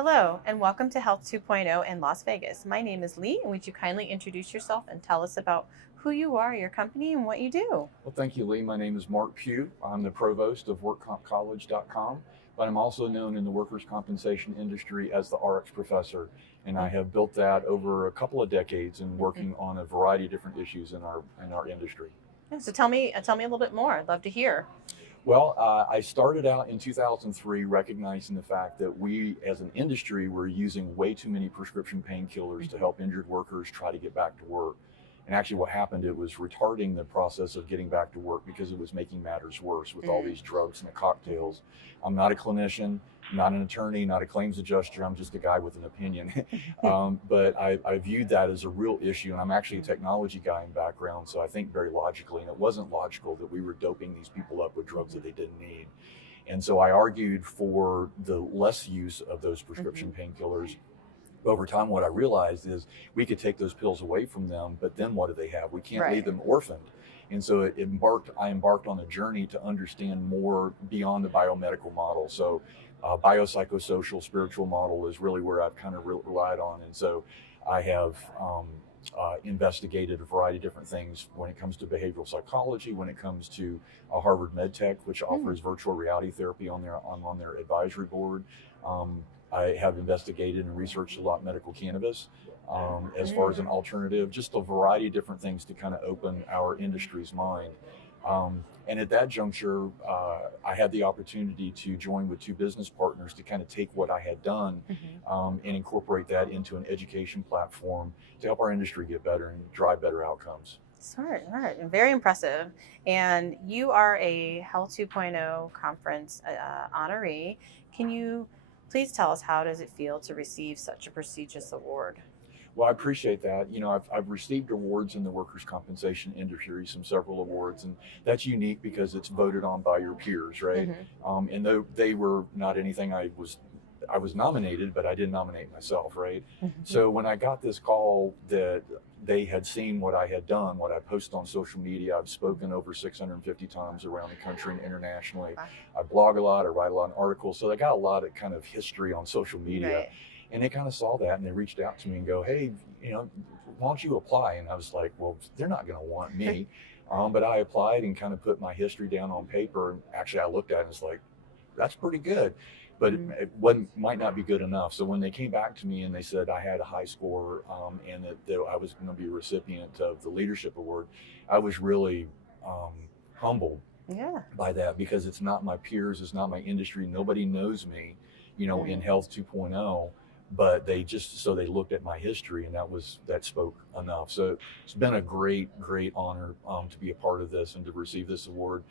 Hello, and welcome to Health 2.0 in Las Vegas. My name is Lee, and would you kindly introduce yourself and tell us about who you are, your company, and what you do? Well, thank you, Lee. My name is Mark Pugh. I'm the provost of WorkCompCollege.com, but I'm also known in the workers' compensation industry as the RX professor. And I have built that over a couple of decades and working on a variety of different issues in our industry. Yeah, so tell me a little bit more. I'd love to hear. Well, I started out in 2003 recognizing the fact that we as an industry were using way too many prescription painkillers to help injured workers try to get back to work. And actually what happened, it was retarding the process of getting back to work because it was making matters worse with all these drugs and the cocktails. I'm not a clinician, not an attorney, not a claims adjuster. I'm just a guy with an opinion. But I viewed that as a real issue. And I'm actually a technology guy in background. So I think very logically, and it wasn't logical that we were doping these people up with drugs that they didn't need. And so I argued for the less use of those prescription painkillers. Over time, what I realized is we could take those pills away from them, but then what do they have? We can't leave Right. them orphaned. And so I embarked on a journey to understand more beyond the biomedical model. So biopsychosocial spiritual model is really where I've kind of relied on. And so I have investigated a variety of different things when it comes to behavioral psychology, when it comes to Harvard MedTech, which offers virtual reality therapy on their advisory board. I have investigated and researched a lot medical cannabis as far as an alternative, just a variety of different things to kind of open our industry's mind. And at that juncture, I had the opportunity to join with two business partners to kind of take what I had done and incorporate that into an education platform to help our industry get better and drive better outcomes. Smart, all right, and very impressive. And you are a Health 2.0 conference honoree. Can you please tell us how does it feel to receive such a prestigious award? Well, I appreciate that. You know, I've received awards in the workers' compensation industry, several awards, and that's unique because it's voted on by your peers, right? And though they were not anything I was nominated, but I didn't nominate myself, right? So when I got this call that they had seen what I had done, what I posted on social media, I've spoken over 650 times around the country and internationally. Wow. I blog a lot, I write a lot of articles, so I got a lot of kind of history on social media. Right. And they kind of saw that and they reached out to me and go, hey, you know, why don't you apply? And I was like, well, they're not going to want me. But I applied and kind of put my history down on paper. And actually, I looked at it and was like, that's pretty good. But it might not be good enough. So when they came back to me and they said I had a high score and that I was going to be a recipient of the leadership award, I was really humbled Yeah. by that because it's not my peers, it's not my industry. Nobody knows me, you know, in Health 2.0. But they looked at my history and that spoke enough. So it's been a great honor to be a part of this and to receive this award.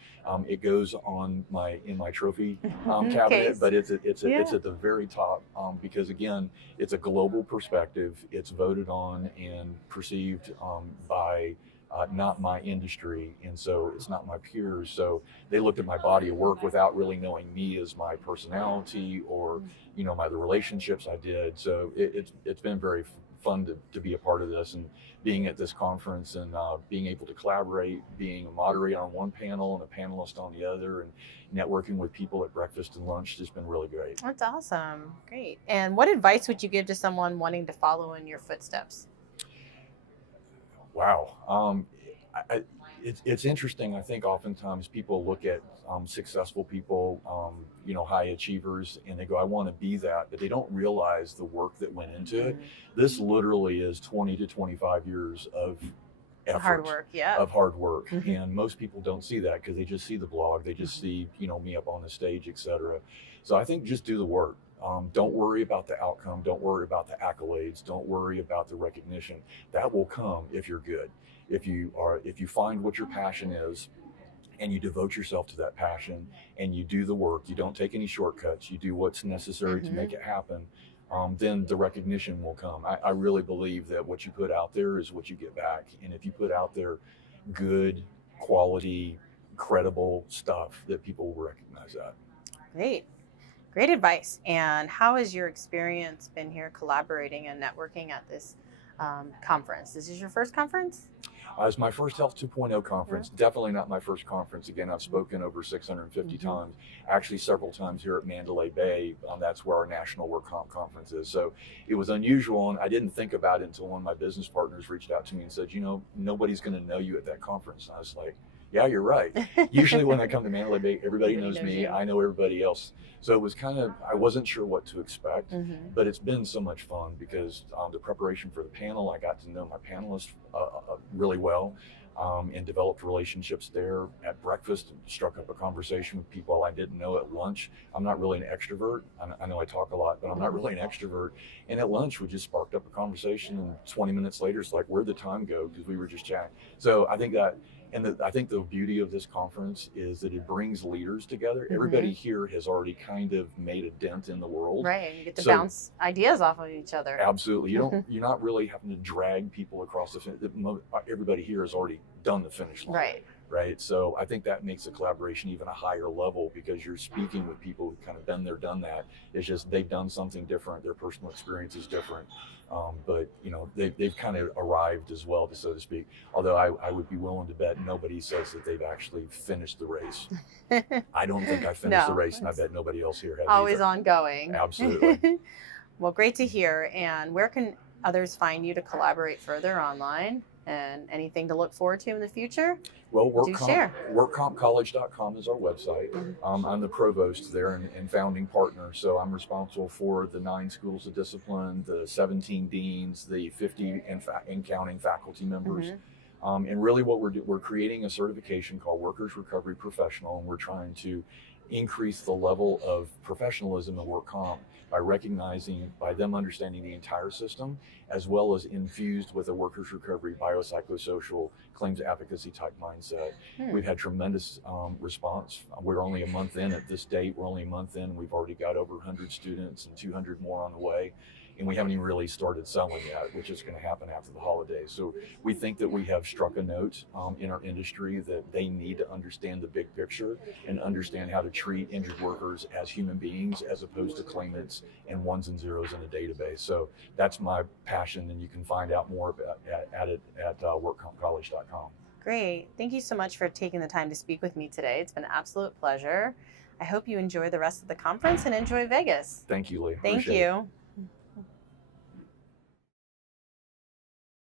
It goes on in my trophy cabinet, Case. but it's Yeah. at the very top because again, it's a global perspective. It's voted on and perceived by not my industry, and so it's not my peers. So they looked at my body of work without really knowing me as my personality or the relationships I did. So it's been very fun to be a part of this and being at this conference and being able to collaborate, being a moderator on one panel and a panelist on the other, and networking with people at breakfast and lunch has been really great. That's awesome. Great. And what advice would you give to someone wanting to follow in your footsteps? Wow. It's interesting. I think oftentimes people look at successful people, high achievers, and they go, I want to be that, but they don't realize the work that went into it. This literally is 20 to 25 years of effort, Hard work, yeah. of hard work. And most people don't see that because they just see the blog, they just see, me up on the stage, etc. So I think just do the work. Don't worry about the outcome. Don't worry about the accolades. Don't worry about the recognition. That will come if you're good. If you find what your passion is and you devote yourself to that passion and you do the work, you don't take any shortcuts, you do what's necessary to make it happen, then the recognition will come. I really believe that what you put out there is what you get back. And if you put out there good, quality, credible stuff, that people will recognize that. Great. Great advice. And how has your experience been here collaborating and networking at this conference? This is your first conference? As my first Health 2.0 conference, definitely not my first conference. Again, I've spoken over 650 times, actually several times here at Mandalay Bay. That's where our National Work Comp Conference is. So it was unusual, and I didn't think about it until one of my business partners reached out to me and said, you know, nobody's going to know you at that conference. And I was like, yeah, you're right. Usually when I come to Mandalay Bay, everybody knows me. You. I know everybody else. So it was kind of, I wasn't sure what to expect, but it's been so much fun because the preparation for the panel, I got to know my panelists really well and developed relationships there. At breakfast, struck up a conversation with people I didn't know. At lunch, I'm not really an extrovert. I know I talk a lot, but I'm not really an extrovert. And at lunch, we just sparked up a conversation, and 20 minutes later, it's like, where'd the time go? Because we were just chatting. So I think that, and I think the beauty of this conference is that it brings leaders together. Everybody here has already kind of made a dent in the world. Right, you get to bounce ideas off of each other. Absolutely. You're not really having to drag people across the finish. Everybody here has already done the finish line. Right. So I think that makes the collaboration even a higher level because you're speaking with people who've kind of been there, done that. It's just they've done something different. Their personal experience is different. But you know, they've kind of arrived as well, so to speak. Although I would be willing to bet nobody says that they've actually finished the race. I don't think I finished the race, and I bet nobody else here has. Always either. Ongoing. Absolutely. Well, great to hear. And where can others find you to collaborate further online? And anything to look forward to in the future? Well, share. WorkCompCollege.com is our website. I'm the provost there and founding partner, so I'm responsible for the 9 schools of discipline, the 17 deans, the 50 and counting faculty members. And really what we're creating a certification called Workers Recovery Professional, and we're trying to increase the level of professionalism in work comp by them understanding the entire system, as well as infused with a workers' recovery, biopsychosocial, claims advocacy type mindset. We've had tremendous response. We're only a month in at this date. We're only a month in. We've already got over 100 students and 200 more on the way. And we haven't even really started selling yet, which is going to happen after the holidays. So we think that we have struck a note in our industry that they need to understand the big picture and understand how to treat injured workers as human beings as opposed to claimants and ones and zeros in a database. So that's my passion, and you can find out more about it at workcompcollege.com. Great. Thank you so much for taking the time to speak with me today. It's been an absolute pleasure. I hope you enjoy the rest of the conference and enjoy Vegas. Thank you, Lee. Thank you.